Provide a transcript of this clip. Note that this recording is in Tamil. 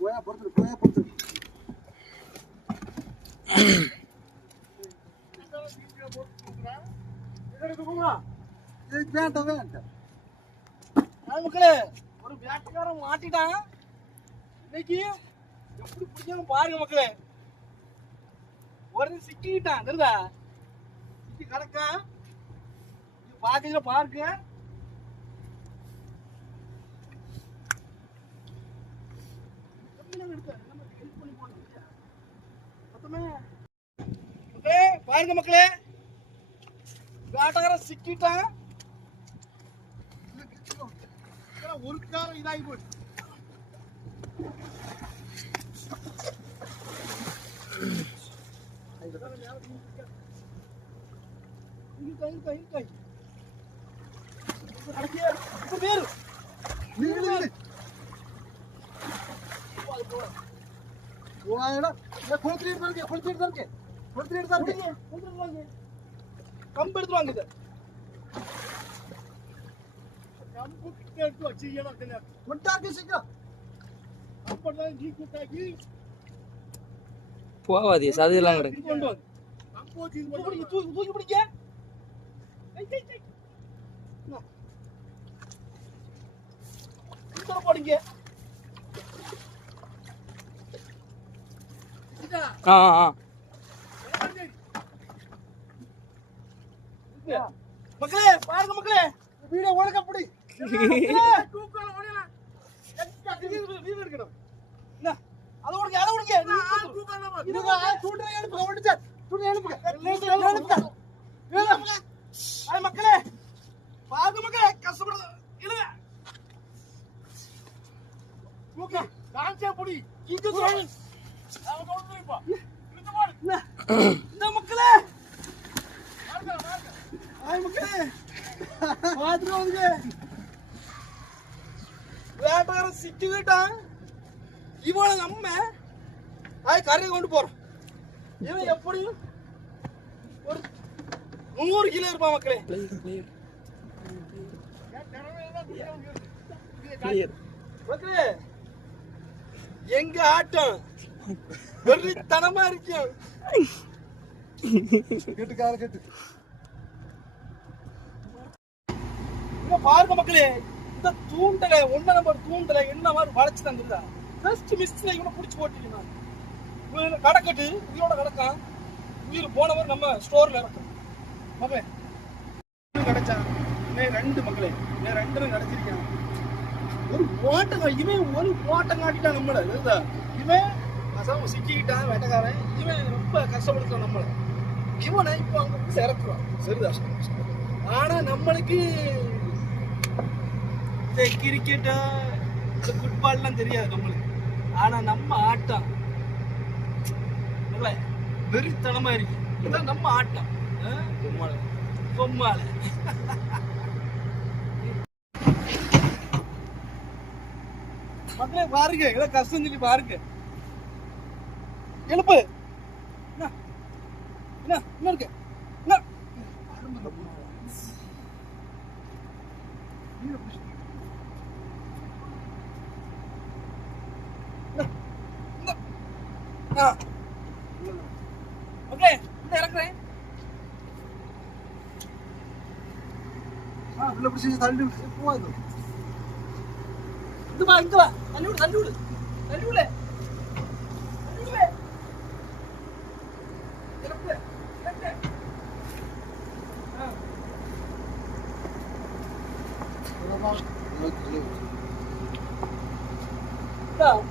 போயா பொறுத்து போயா பொறுத்து இது வேண்டாம் வேண்டாம் அது மக்களே ஒரு வேட்டைக்காரன் மாட்டிட்டான் இன்னைக்கு எப்படி பிடிக்காம பாருங்க மக்களே ஒரு சிக்கிட்டான் தெரியுதா சிக்கி கிடக்கா இது பாக்கல பாருங்க பாருங்க மக்களே வேட்டைக்காரன் சிக்கிட்டான் இதெல்லாம் ஒரு காரம் இதாகி போச்சு இருக்கா, இருக்கா, இருக்கா. கொளுத்திட்டு தான் இருக்கேன் கொளுத்திட்டு தான் கொடுங்க, கொடுத்துட்டு வாங்க. கம்பு எடுத்து வாங்க இதை. கம்பு கிட்ட எடுத்து வச்சிருக்கேன். கொண்டாக்கி சீக்கிரம் கம்பெல்லாம் நீ கூட்டாக்கி போவாதே சதுலாம் கிடக்கு கொண்டு வாங்க. பிடிங்க, தூக்கி- தூக்கி பிடிங்க. ஐ, ஐ, ஐ. இந்தா. இதுல போடுங்க. இதா. ஆ ஆ மக்களே பாருங்க மக்களே வீடியோ ஒழுங்கா பிடி மக்களே, தூக்கால ஓடிடலாம். எங்க வீடு- வீடு இருக்கணும். இந்தா, அதை விடுங்க, அதை விடுங்க. நீ தூக்கு. இதுங்க தூண்டை எழுப்புங்க ஒடிச்சா தூண்டை எழுப்புங்க லேசா எழுப்புங்க. எழுப்புங்க. ஐ, மக்களே பாருங்க மக்களே கஷ்டப்படுறது இழுங்க தூக்கு. டான்ஸே புடி. கீச்சு தூக்கு. மக்களே ஆய் மக்களே பாத்துட்டு வாங்க வேட்டக்காரன் சிக்கிக்கிட்டான் இவனை நம்ம ஆய் கரையை கொண்டு போறோம் இவன் எப்படியும் ஒரு நூறு கிலோ இருப்பான் மக்களே மக்களே எங்க ஆட்டம் வெறித்தனமா இருக்கும் கேட்டுக்கார கேட்டு. பாருங்க மக்களே இந்த தூண்டலை ஒன்ன நம்பர் தூண்டலை என்ன மாதிரி வளைச்சு தந்துருந்தா ஜஸ்ட் மிஸ்ல இவனை புடிச்சு போட்டிருக்கான் இவன் கடக்கட்டு உயிரோட கிடக்கான் உயிர் போனவர் நம்ம ஸ்டோர்ல இருக்கும் மக்களே கிடைச்சான் கிடைச்சா இன்னும் ரெண்டு மக்களே இன்னும் ரெண்டு கிடைச்சிருக்கான் ஒரு ஓட்டம் இவன் ஒரு ஓட்டம் காட்டிட்டான் நம்மள இவன் பசங்க சிக்கிக்கிட்டான் வேட்டக்காரன். இவன் ரொம்ப கஷ்டப்படுத்துறான் நம்மள. இவனை இப்போ அங்கே வந்து இறக்குறான் சரிதா? ஆனா நம்மளுக்கு இந்த கிரிக்கெட்டா இந்த ஃபுட்பால்லாம் தெரியாது நம்மளுக்கு. ஆனா நம்ம ஆட்டம் இல்லை வெறித்தனமாக இருக்கு. இதான் நம்ம ஆட்டம். பொம்மாலை பொம்மாலை மக்களே பாருங்க ஏதோ கஷ்டம் சொல்லி பாருங்க. എളുപ്പ്. ഓക്കെ ഇറങ്ങേ. ആ വെള്ളം പിടിച്ച് തള്ളി പോവാ ഇത് വാ ഇത് വാ. തല്ലൂട് തല്ലൂട് തല്ലൂടേ No.